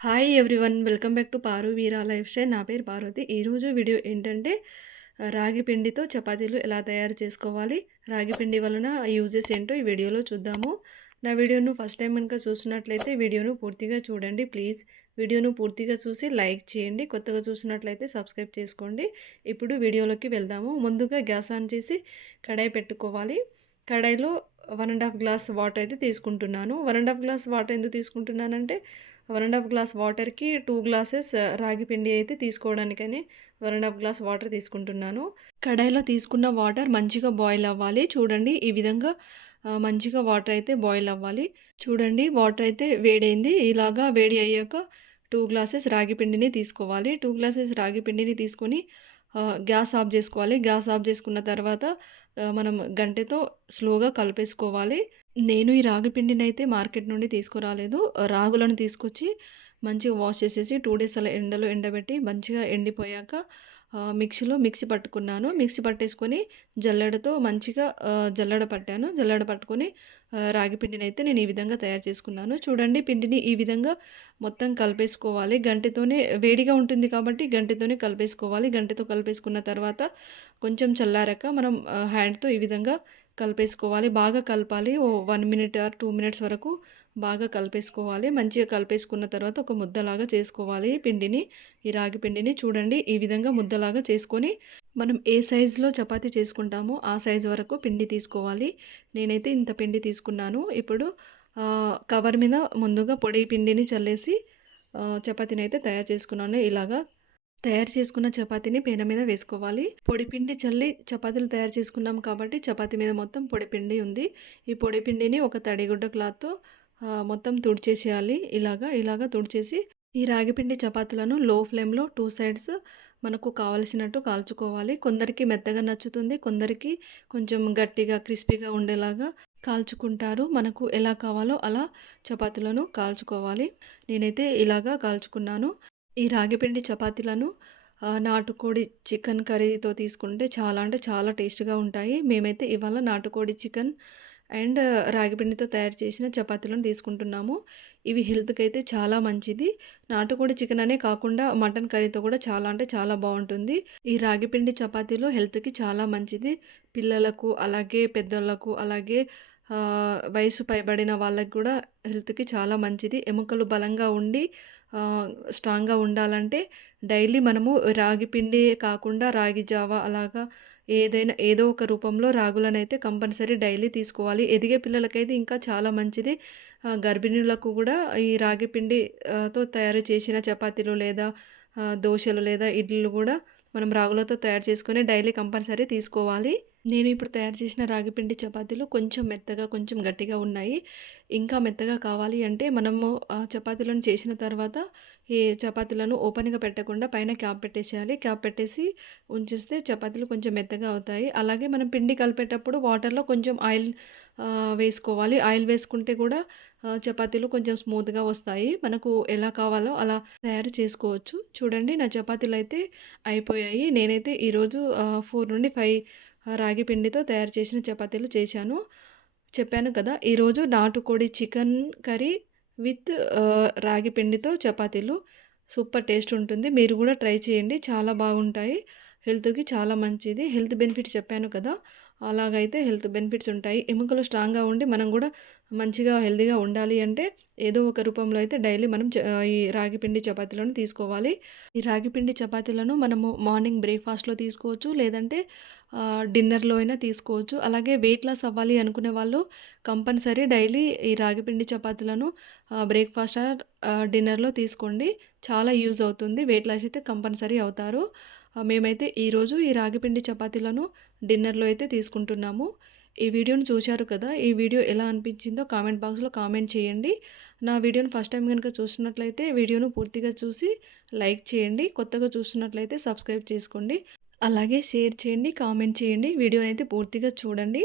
Hi everyone welcome back to Paru Veera lifestyle నా పేరు పార్వతి. ఈరోజు వీడియో ఏంటంటే రాగి పిండితో చపాతీలు ఎలా తయారు చేసుకోవాలి రాగి పిండి వలన యూజెస్ ఏంటో ఈ వీడియోలో చూద్దాము. నా వీడియోను ఫస్ట్ టైం కనుక చూసినట్లయితే వీడియోను పూర్తిగా చూడండి ప్లీజ్ వీడియోను పూర్తిగా చూసి లైక్ చేయండి. కొత్తగా చూసినట్లయితే సబ్స్క్రైబ్ చేసుకోండి. ఇప్పుడు వీడియోలోకి వెళ్దాము. ముందుగా గ్యాస్ ఆన్ చేసి కడాయి పెట్టుకోవాలి. కడాయిలో one and half glass water అయితే తీసుకుంటున్నాను. One and half glass water ఎందుకు తీసుకుంటున్నానంటే వన్ అండ్ హాఫ్ గ్లాస్ వాటర్కి టూ గ్లాసెస్ రాగి పిండి అయితే తీసుకోవడానికని one and half glass water తీసుకుంటున్నాను. కడాయిలో తీసుకున్న వాటర్ మంచిగా బాయిల్ అవ్వాలి. చూడండి ఈ విధంగా మంచిగా వాటర్ అయితే బాయిల్ అవ్వాలి. చూడండి వాటర్ అయితే వేడైంది. ఇలాగా వేడి అయ్యాక టూ గ్లాసెస్ రాగి పిండిని తీసుకోవాలి. టూ గ్లాసెస్ రాగి పిండిని తీసుకొని గ్యాస్ ఆఫ్ చేసుకోవాలి. గ్యాస్ ఆఫ్ చేసుకున్న తర్వాత మనం గంటెతో స్లోగా కలిపేసుకోవాలి. నేను ఈ రాగి పిండిని అయితే మార్కెట్ నుండి తీసుకురాలేదు. రాగులను తీసుకొచ్చి మంచిగా వాష్ చేసేసి టూ డేస్ అలా ఎండలో ఎండబెట్టి మంచిగా ఎండిపోయాక మిక్సీలో మిక్సీ పట్టుకున్నాను. మిక్సీ పట్టేసుకొని జల్లెడతో మంచిగా జల్లడ జల్లెడ పట్టాను. జల్లెడ పట్టుకొని రాగి పిండిని అయితే నేను ఈ విధంగా తయారు చేసుకున్నాను. చూడండి పిండిని ఈ విధంగా మొత్తం కలిపేసుకోవాలి. గంటెతోనే వేడిగా ఉంటుంది కాబట్టి గంటెతోనే కలిపేసుకోవాలి. గంటెతో కలిపేసుకున్న తర్వాత కొంచెం చల్లారాక మనం హ్యాండ్తో ఈ విధంగా కలిపేసుకోవాలి. బాగా కలపాలి. ఓ one minute or two minutes వరకు బాగా కలిపేసుకోవాలి. మంచిగా కలిపేసుకున్న తర్వాత ఒక ముద్దలాగా చేసుకోవాలి పిండిని. ఈ రాగి పిండిని చూడండి. ఈ విధంగా ముద్దలాగా చేసుకొని మనం ఏ సైజులో చపాతి చేసుకుంటామో ఆ సైజు వరకు పిండి తీసుకోవాలి. నేనైతే ఇంత పిండి తీసుకున్నాను. ఇప్పుడు కవర్ మీద ముందుగా పొడి పిండిని చల్లేసి చపాతీని అయితే తయారు చేసుకున్నాను. ఇలాగా తయారు చేసుకున్న చపాతీని పేన మీద వేసుకోవాలి. పొడి పిండి చల్లి చపాతీలు తయారు చేసుకున్నాం కాబట్టి చపాతీ మీద మొత్తం పొడి పిండి ఉంది. ఈ పొడి పిండిని ఒక తడిగుడ్డ క్లాత్తో మొత్తం తుడిచేసేయాలి. ఇలాగా ఇలాగా తుడిచేసి ఈ రాగిపిండి చపాతీలను లో ఫ్లేమ్లో టూ సైడ్స్ మనకు కావలసినట్టు కాల్చుకోవాలి. కొందరికి మెత్తగా నచ్చుతుంది కొందరికి కొంచెం గట్టిగా క్రిస్పీగా ఉండేలాగా కాల్చుకుంటారు. మనకు ఎలా కావాలో అలా చపాతీలను కాల్చుకోవాలి. నేనైతే ఇలాగా కాల్చుకున్నాను. ఈ రాగిపిండి చపాతీలను నాటుకోడి చికెన్ కర్రీతో తీసుకుంటే చాలా అంటే చాలా టేస్ట్గా ఉంటాయి. మేమైతే ఇవాళ నాటుకోడి చికెన్ అండ్ రాగిపిండితో తయారు చేసిన చపాతీలను తీసుకుంటున్నాము. ఇవి హెల్త్కి అయితే చాలా మంచిది. నాటుకోడి చికెన్ అనే కాకుండా మటన్ కర్రీతో కూడా చాలా అంటే చాలా బాగుంటుంది. ఈ రాగిపిండి చపాతీలు హెల్త్కి చాలా మంచిది. పిల్లలకు అలాగే పెద్దలకు అలాగే వయసు పైబడిన వాళ్ళకి కూడా హెల్త్కి చాలా మంచిది. ఎముకలు బలంగా ఉండి స్ట్రాంగ్గా ఉండాలంటే డైలీ మనము రాగి పిండి కాకుండా రాగి జావా అలాగా ఏదైనా ఏదో ఒక రూపంలో రాగులను అయితే కంపల్సరీ డైలీ తీసుకోవాలి. ఎదిగే పిల్లలకైతే ఇంకా చాలా మంచిది. గర్భిణులకు కూడా ఈ రాగి పిండితో తయారు చేసిన చపాతీలు లేదా దోశలు లేదా ఇడ్లీలు కూడా మనం రాగులతో తయారు చేసుకొని డైలీ కంపల్సరీ తీసుకోవాలి. నేను ఇప్పుడు తయారు చేసిన రాగి పిండి చపాతీలు కొంచెం మెత్తగా కొంచెం గట్టిగా ఉన్నాయి. ఇంకా మెత్తగా కావాలి అంటే మనము చపాతీలను చేసిన తర్వాత ఈ చపాతీలను ఓపెన్గా పెట్టకుండా పైన క్యాప్ పెట్టేసేయాలి. క్యాప్ పెట్టేసి ఉంచేస్తే చపాతీలు కొంచెం మెత్తగా అవుతాయి. అలాగే మనం పిండి కలిపేటప్పుడు వాటర్లో కొంచెం ఆయిల్ వేసుకోవాలి. ఆయిల్ వేసుకుంటే కూడా చపాతీలు కొంచెం స్మూత్గా వస్తాయి. మనకు ఎలా కావాలో అలా తయారు చేసుకోవచ్చు. చూడండి నా చపాతీలు అయితే అయిపోయాయి. నేనైతే ఈరోజు ఫోర్ నుండి ఫైవ్ రాగి పిండితో తయారు చేసిన చపాతీలు చేశాను. చెప్పాను కదా ఈరోజు నాటుకోడి చికెన్ కర్రీ విత్ రాగి పిండితో చపాతీలు. సూపర్ టేస్ట్ ఉంటుంది. మీరు కూడా ట్రై చేయండి. చాలా బాగుంటాయి. హెల్త్కి చాలా మంచిది. హెల్త్ బెనిఫిట్స్ చెప్పాను కదా. అలాగైతే హెల్త్ బెనిఫిట్స్ ఉంటాయి. ఎముకలు స్ట్రాంగ్గా ఉండి మనం కూడా మంచిగా హెల్తీగా ఉండాలి అంటే ఏదో ఒక రూపంలో అయితే డైలీ మనం ఈ రాగి పిండి చపాతీలను తీసుకోవాలి. ఈ రాగి పిండి చపాతీలను మనము మార్నింగ్ బ్రేక్ఫాస్ట్లో తీసుకోవచ్చు. లేదంటే డిన్నర్లో అయినా తీసుకోవచ్చు. అలాగే వెయిట్ లాస్ అవ్వాలి అనుకునే వాళ్ళు కంపల్సరీ డైలీ ఈ రాగి పిండి చపాతీలను బ్రేక్ఫాస్ట్ డిన్నర్లో తీసుకోండి. చాలా యూజ్ అవుతుంది. వెయిట్ లాస్ అయితే కంపల్సరీ అవుతారు. మేమైతే ఈరోజు ఈ రాగిపిండి చపాతీలను డిన్నర్లో అయితే తీసుకుంటున్నాము. ఈ వీడియోని చూశారు కదా ఈ వీడియో ఎలా అనిపించిందో కామెంట్ బాక్స్లో కామెంట్ చేయండి. నా వీడియోని ఫస్ట్ టైం కనుక చూస్తున్నట్లయితే వీడియోను పూర్తిగా చూసి లైక్ చేయండి కొత్తగా చూస్తున్నట్లయితే సబ్స్క్రైబ్ చేసుకోండి. అలాగే షేర్ చేయండి కామెంట్ చేయండి వీడియోని అయితే పూర్తిగా చూడండి.